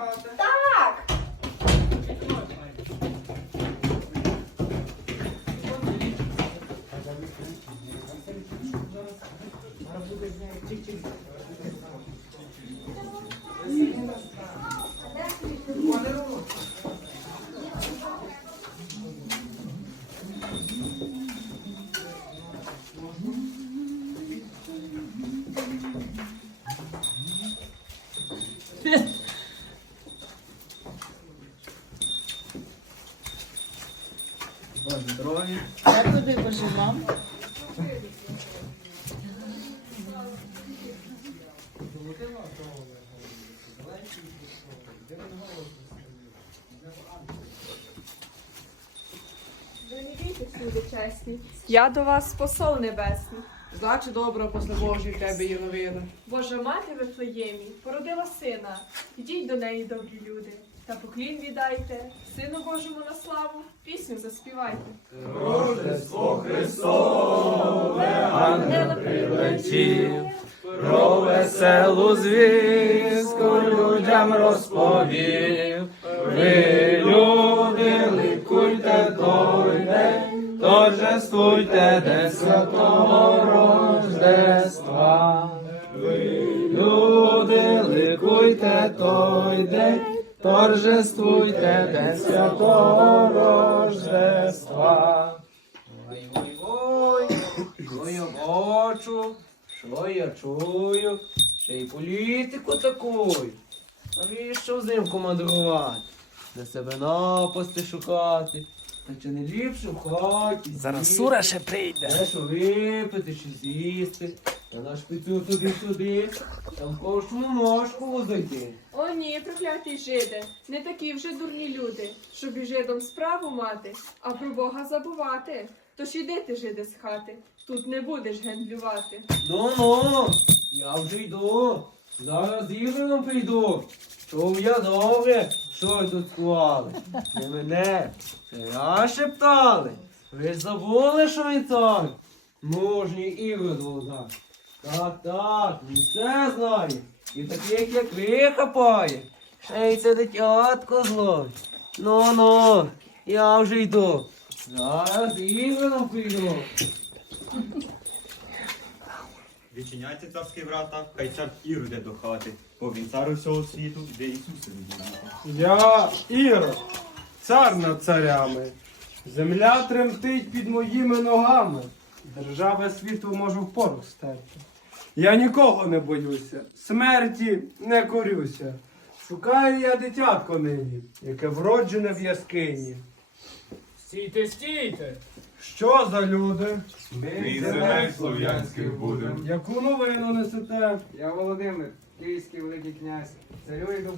Roda. Боже, здоров'я. Бійтесь, люди чесні. Я до вас посол небесний. Зла чи добра після Божої в тебе є новина? Божа мати Вифлеємі породила сина. Ідіть до неї, добрі люди, та поклін віддайте, Сину Божому на славу, пісню заспівайте. Рождество Христове, ангел прилетів, про веселу звістку людям розповів. Ви, люди, ликуйте той день, торжествуйте день святого Рождества. Ви, люди, ликуйте той день, торжествуйте день святого Рождества. Ой, ой, ой, що я бачу, що я чую, ще й політику таку. Навіщо взимку мандрувати? Для себе напасти шукати. Та чи не ліпше в хаті? Зараз Сура ще прийде. Де що випити чи з'їсти, та на шпицю туди-сюди, там кожну ножку возити. О ні, прокляті жиди, не такі вже дурні люди, щоб і жидом справу мати, а про Бога забувати. Тож іди ти, жиди, з хати, тут не будеш гендлювати. Ну ну, я вже йду. Зараз з Ігорем прийду. Чув я добре, що тут склали. Не мене, це я шептали. Ви ж забули, що він цар? Мужній Ігор Володар. Так, так, він все знає. І таких, як ви хапає. Ще й це дитятко зловить. Ну ну, я вже йду. Зараз Ігорем прийду. Відчиняйте царські врата, хай цар іруде до хати, бо він цар усього світу, де Ісуса відбуває. Я Ірод, цар над царями. Земля тремтить під моїми ногами. Держава світу можу впору стерти. Я нікого не боюся, смерті не корюся. Шукаю я дитятко нині, яке вроджене в яскині. Стійте, стійте! Що за люди? Ми земель слов'янських будем. Яку новину несете? Я Володимир, київський великий князь. Царю йду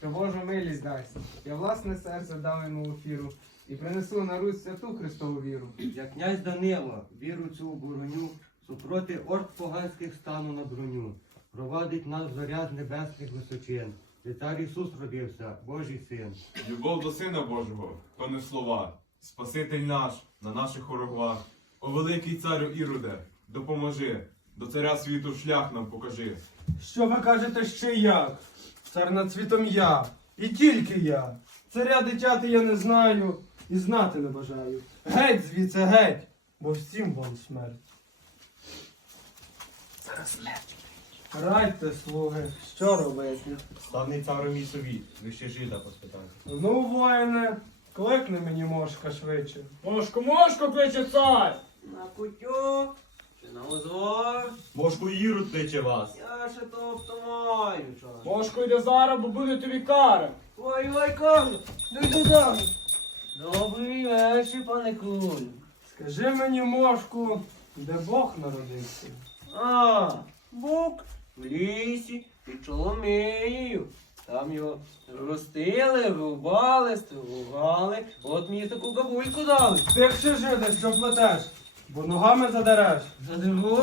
що Божу милість дасть. Я власне серце дав йому в ефіру і принесу на Русь святу Христову віру. Я князь Данила, віру цю бороню, супроти орд поганських стану на броню. Провадить нас зоря з небесних височин. Де цар Ісус родився, Божий син. Любов до Сина Божого, то не слова. Спаситель наш на наших хорогвах. О великий царю Іруде, допоможи, до царя світу шлях нам покажи. Що ви кажете ще як? Цар над світом я, і тільки я. Царя дитяти я не знаю і знати не бажаю. Геть звідси геть, бо всім вам смерть. Радьте, слуги, що робити? Славний царом і совіт, ви ще жида поспитайте. Ну, воїне, кликни мені мошка швидше. Мошко, мошко, кличе цар! На кутю чи на озор? Мошку Ірод кличе вас. Я ще тобто маю час. Мошко йде зараз, бо буде тобі кара. Ой, ой, ну йди далі. Добрий вечір, пане Кулю. Скажи мені, мошку, де Бог народився? А, бук в лісі під Чоломією. Там його ростили, рубали, стругали. От мені таку бабульку дали. Ти ще жиде, що плетеш, бо ногами задереш. Задиву?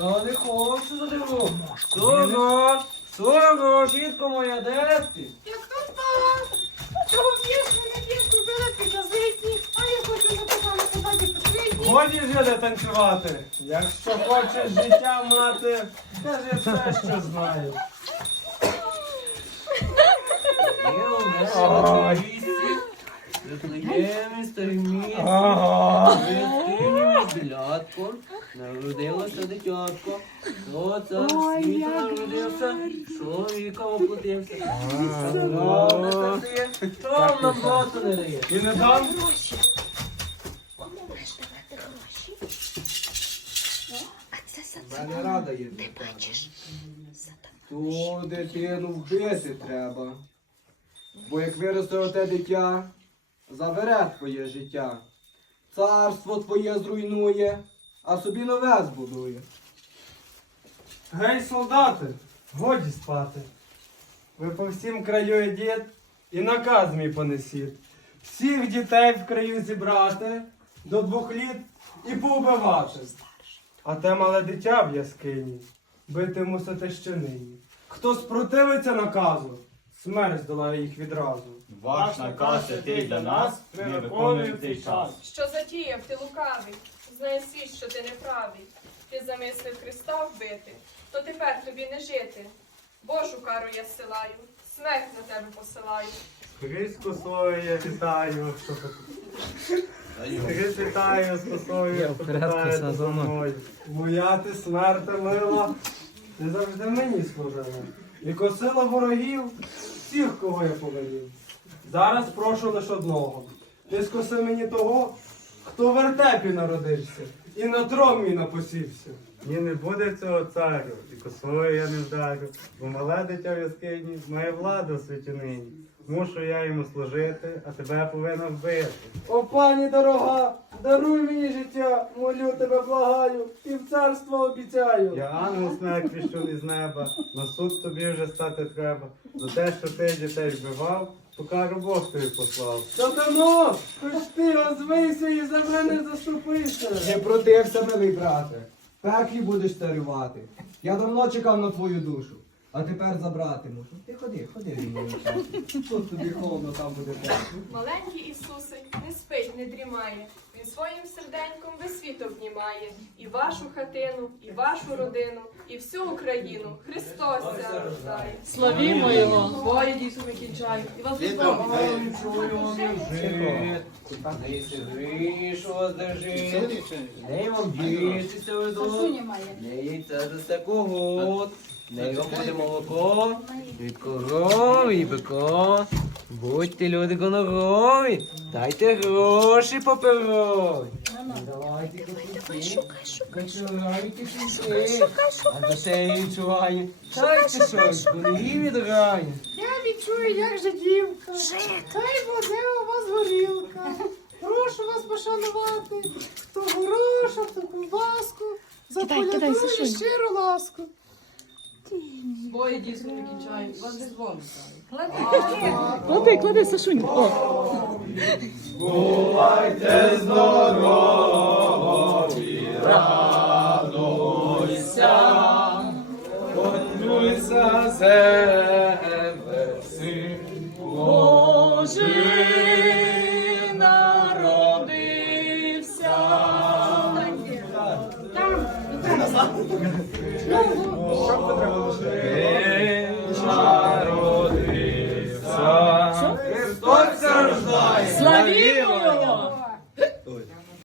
Я не хочу задиву. Суро, суро, жітко моя, де ти? Як тут так? Чого б'єш мене б'єш, купила ти газеті, а я хочу на тебе сказати потрібні. Годі жиде танцювати. Якщо хочеш життя мати, кажи все, що знаєш. Злиєми старимі, відкинули білятко, народилося дитятко, то цар світу народився, чоловіка оплатився. Славне серце, то нам золото не дає. І не дам? Мене рада є. Ти бачиш. Ту дитину вбити треба. Бо як виросте оте дитя, забере твоє життя. Царство твоє зруйнує, а собі нове збудує. Гей, солдати, годі спати. Ви по всім краю ідіть і наказ мій понесіть. Всіх дітей в краю зібрати до двох літ і поубивати. А те мале дитя в яскині бити мусите ще нині. Хто спротивиться наказу, смерть здолає їх відразу. Ваш наказ святий для нас, ми виконуємо цей час. Що затіяв ти лукавий, знає світ, що ти неправий. Ти замислив Христа вбити, то тепер тобі не жити. Божу кару я силаю, смерть на тебе посилаю. Косою я вітаю. Вітаю з косою. питаєте за мною. Моя ти смерти мила, ти завжди мені служила. І косила ворогів всіх, кого я повелів. Зараз прошу лише одного. Ти скоси мені того, хто в вертепі народився і на трон мій напосівся. Ні, не буде цього царю, і косою я не вдарю, бо мале дитя в яскині має владу в світі нині. Мушу я йому служити, а тебе повинна вбити. О, пані дорога, даруй мені життя, молю тебе, благаю, і в царство обіцяю. Я ангел смерть віщу із неба, на суд тобі вже стати треба. За те, що ти дітей вбивав, покару Бог тобі послав. Сатано, хоч ти озвися і за мене заступися. Не протився, милий брате. В Пеклі будеш царювати. Я давно чекав на твою душу. А тепер забрати мушу. Ти ходи, ходи зі мною. Тут тобі холодно, там буде тепло. Маленький Ісусик не спить, не дрімає. Він своїм серденьком весь світ обнімає. І вашу хатину, і вашу родину, і всю Україну. Христос ся рождає. Славімо його. Двоє дійсно кінчай. І вас Бога. Не вам дітися веду. Не за це когот. Не вам буде молоко. Від коров і бико. Будьте люди гонорові. Дайте гроші паперові. Давайте копійки. Качурайте кінці. А до це відчуваю. Дайте щось, дорогі від раю. Я відчую, як же дівка. Хай буде у вас горілка. Прошу вас пошанувати. Хто гороша, хто ковбаску. За полюбу і щиру ласку. Двоє дійсно не кінчають, вас без Бога. Клади, клади, Сашунь. О. Бувайте здорові, радуйся, поднуйся себе, син Божий народився. Що потрібно?